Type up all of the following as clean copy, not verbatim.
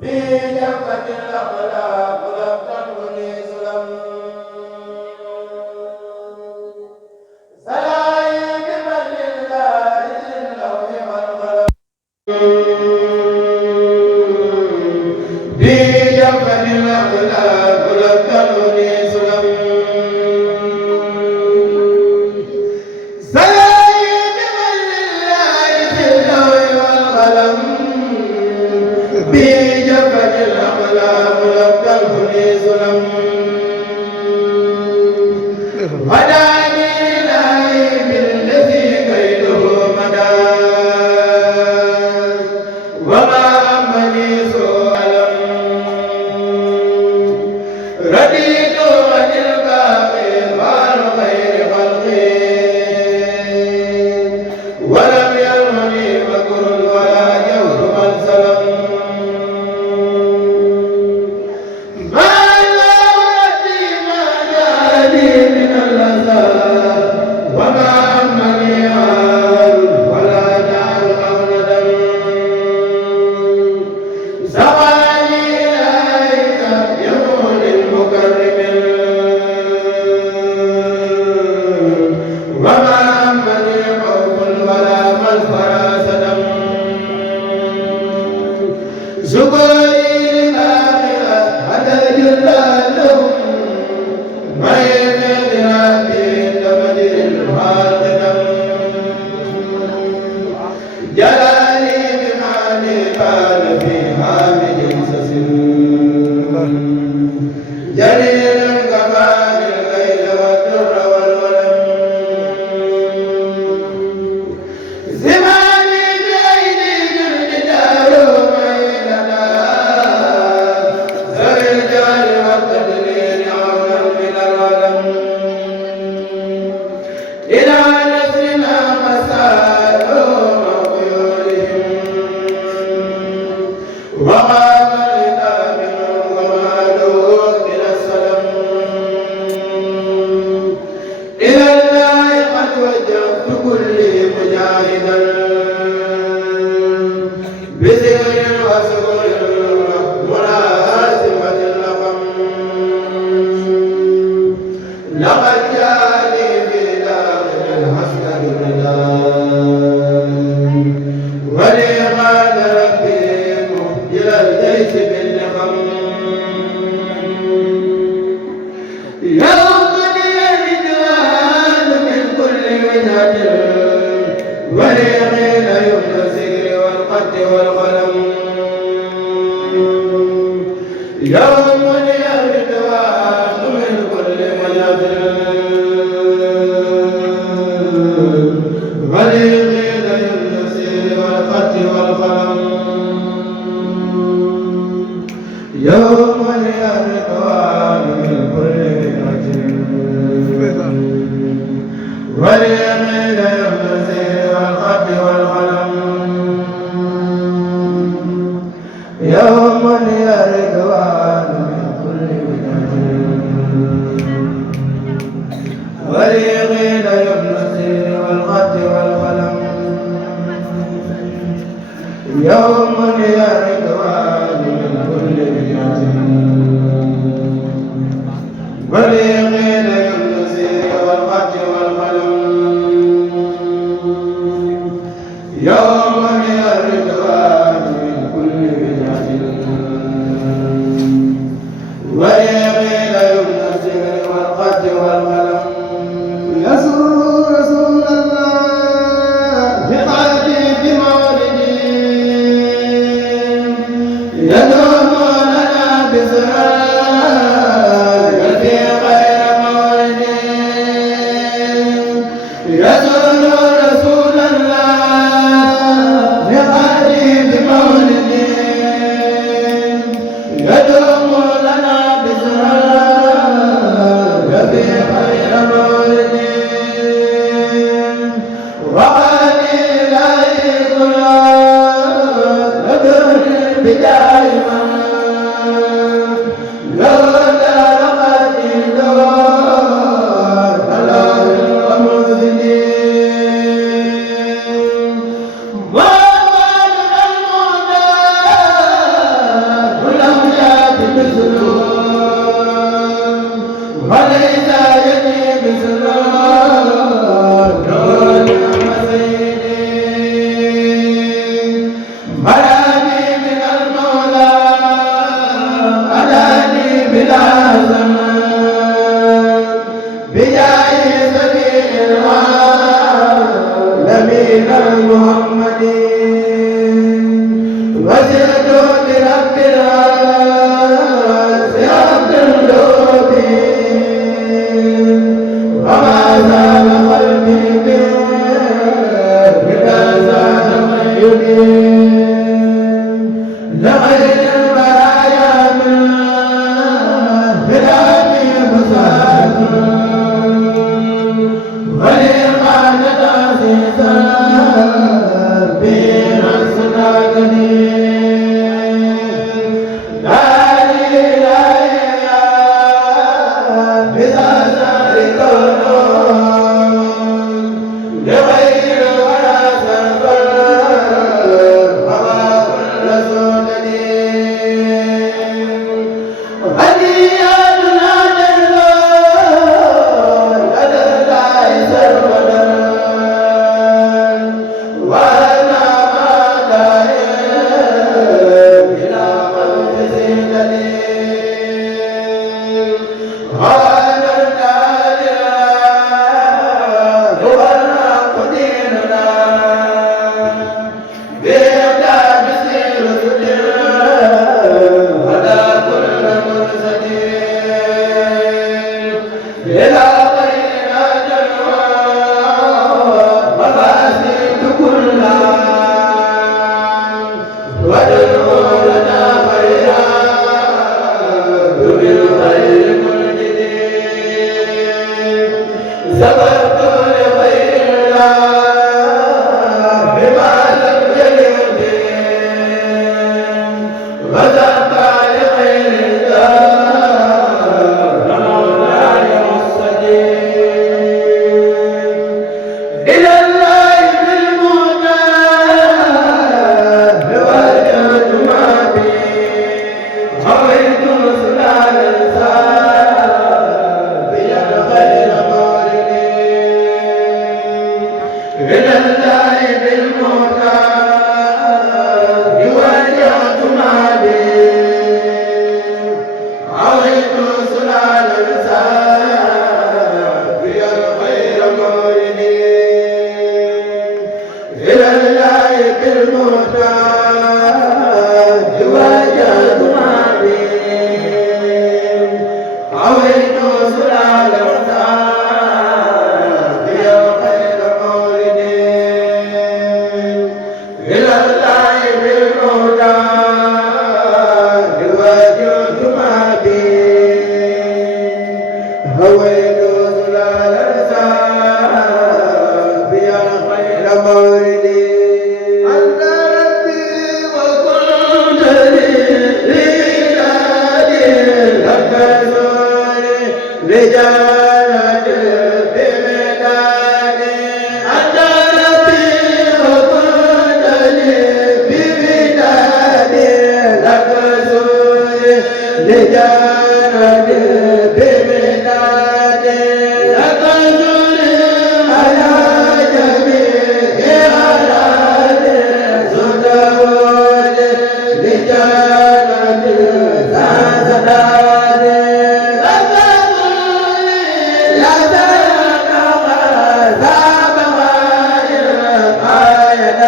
بجفة الأخلاق لم تنهني سلم سلام بمن لله ذي اللوح والقلم بجفة الأخلاق لم تنهني سلم سلام بمن لله ذي اللوح والقلم بجفة الأقلام لم تنهني سلم هداني إلهي بالذي كيده مدى وما أمني سوء ألم رديت عن الباقي وعن خير خلقي ولم يرمني مكر ولا جور من سلم وجهت لربنا سياق الدوبي وما زال قلبي بك زاد ميلي لغير البرايا من بلادي مساعد ولإرقاد عزيزا بين الصداقني لا إله إلا بذات كونه لغير ولا سفر وما كل سنني هدياتنا جلال لدى الله سرمدا وانا ما دائم الى قلب زينني وانا الدالع هو القديرنا بإعداد سيرة على كل مرسلين إلى غير جنوى مقاصد كلها وادعو لنا خيرا من خير ملجد سبقت لخير الله بما لم يلد وذاق لخير الله مولاي مستجيب إلى الله بالمنى وجهت ما بي هويت سلال الفابي غير مولد إلى الله بالمنى وجهت ما بي هويت سلال الفابي غير مولد إلى الله بالمحتاج وجهت معبي عويت سلال الرتاب يا خير مولد إلى الله بالمحتاج وجهت معبي هويت سلال الرتاب يا خير مولد أنت ربي وكنت لي لإلهي لك زوري رجالة بمدادي أنت ربي وكنت لي بمدادي لك زوري رجالة بمدادي لك زوري على جميع أراد زدود لجانب زاداد لك زوري لا تنقى ذاب غير قايد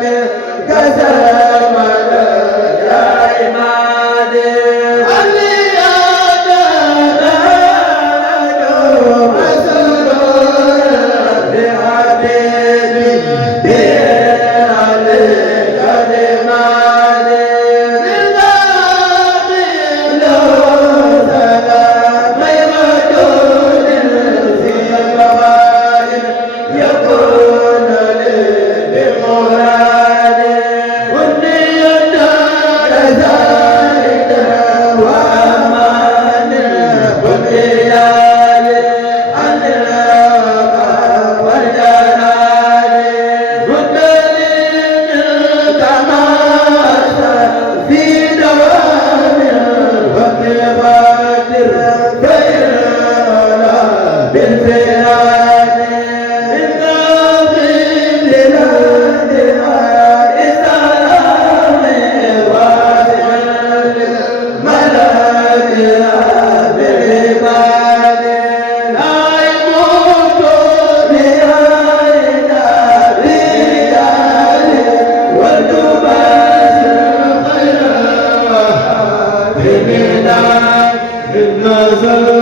بالكسر يا عمادي علي يا دار مسرور لحبيبي عليك لمالي Hallelujah.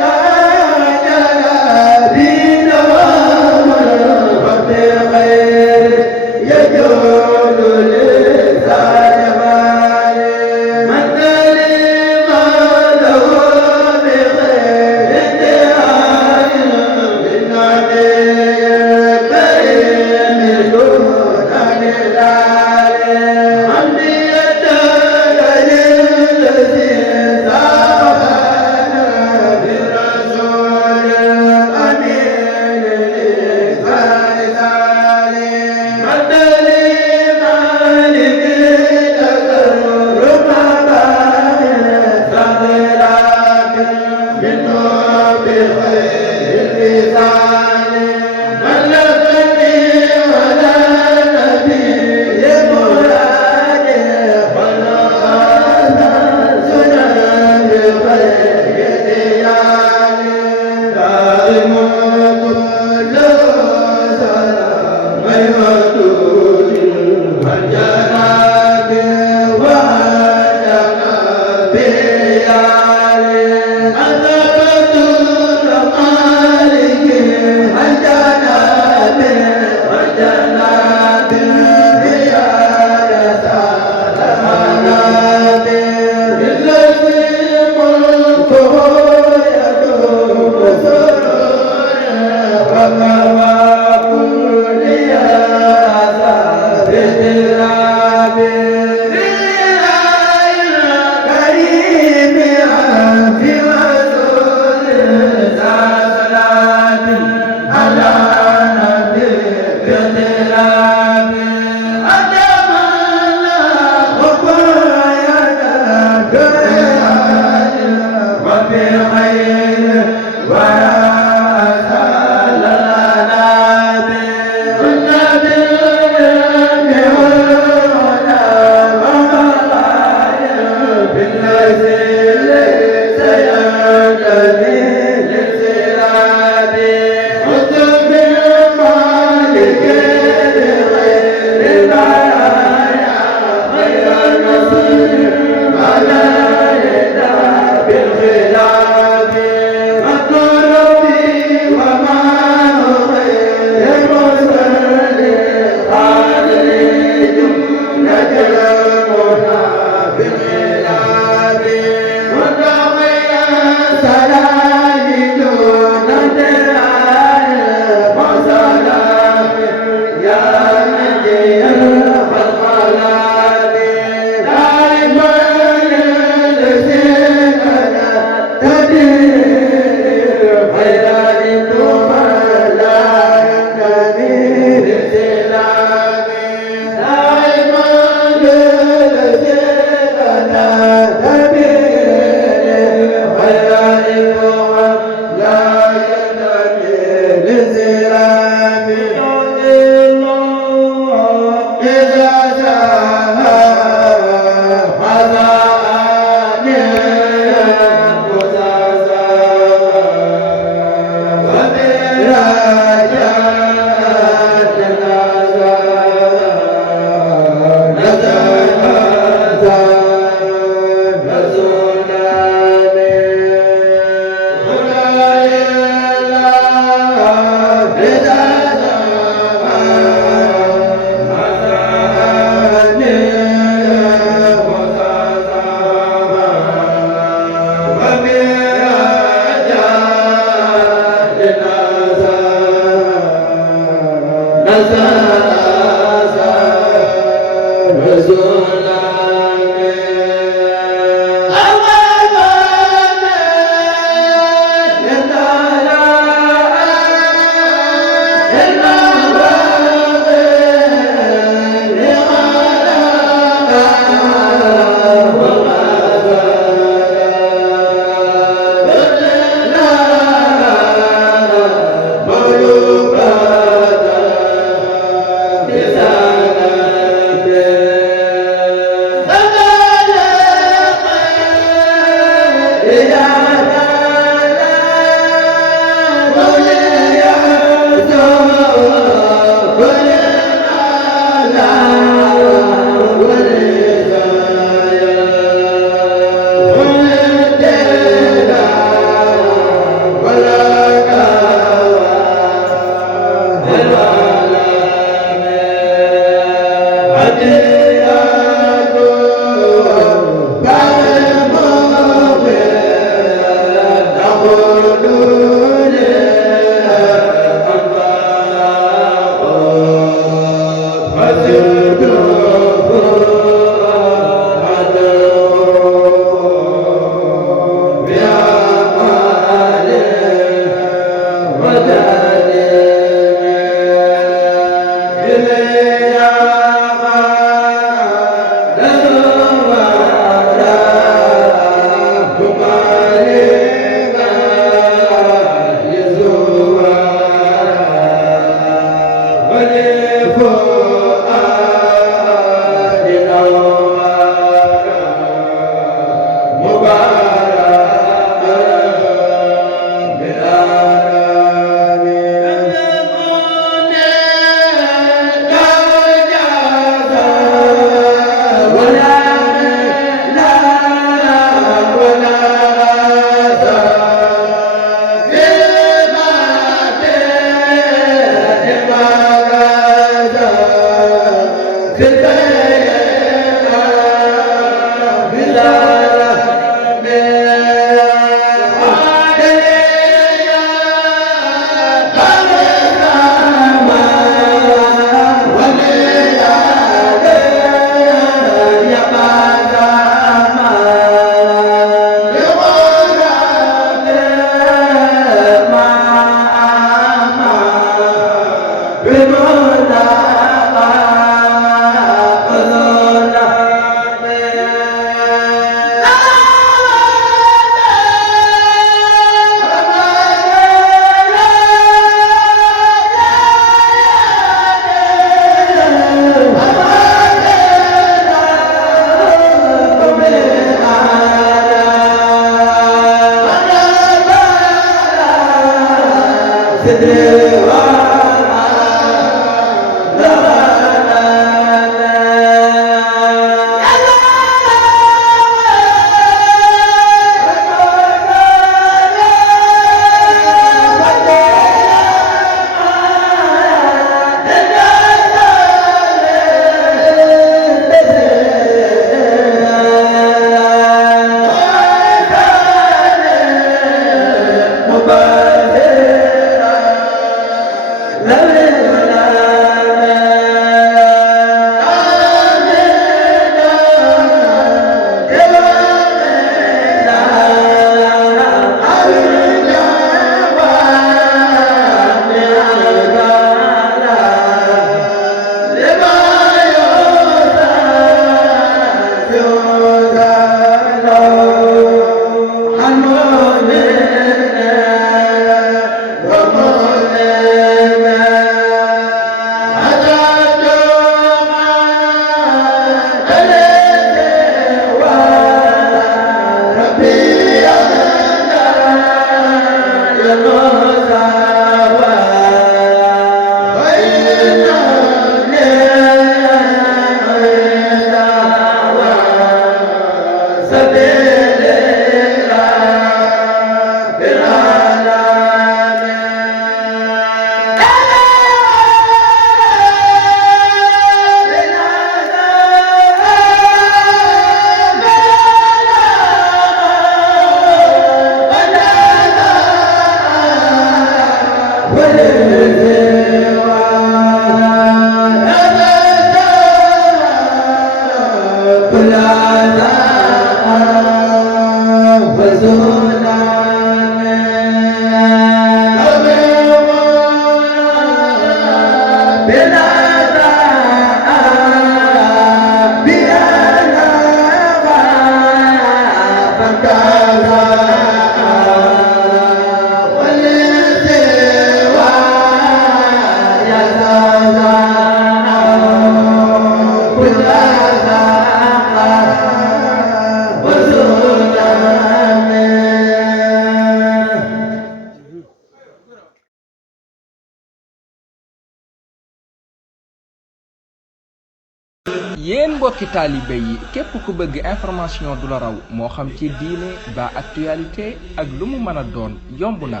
yéen mbokki taalibe yi képp ku bëgg information du la raw moo xam ci diine ba actualité ak lu mu mën a doon yomb na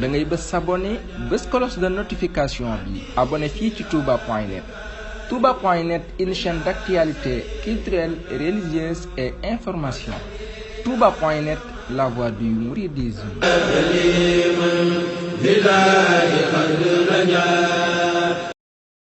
da ngay bës s'abonner bës cloche de notification bi abonné fii ci touba.net. touba.net, une chaîne d'actualité culturelle, religieuse et information. touba.net la voix du mouridisme.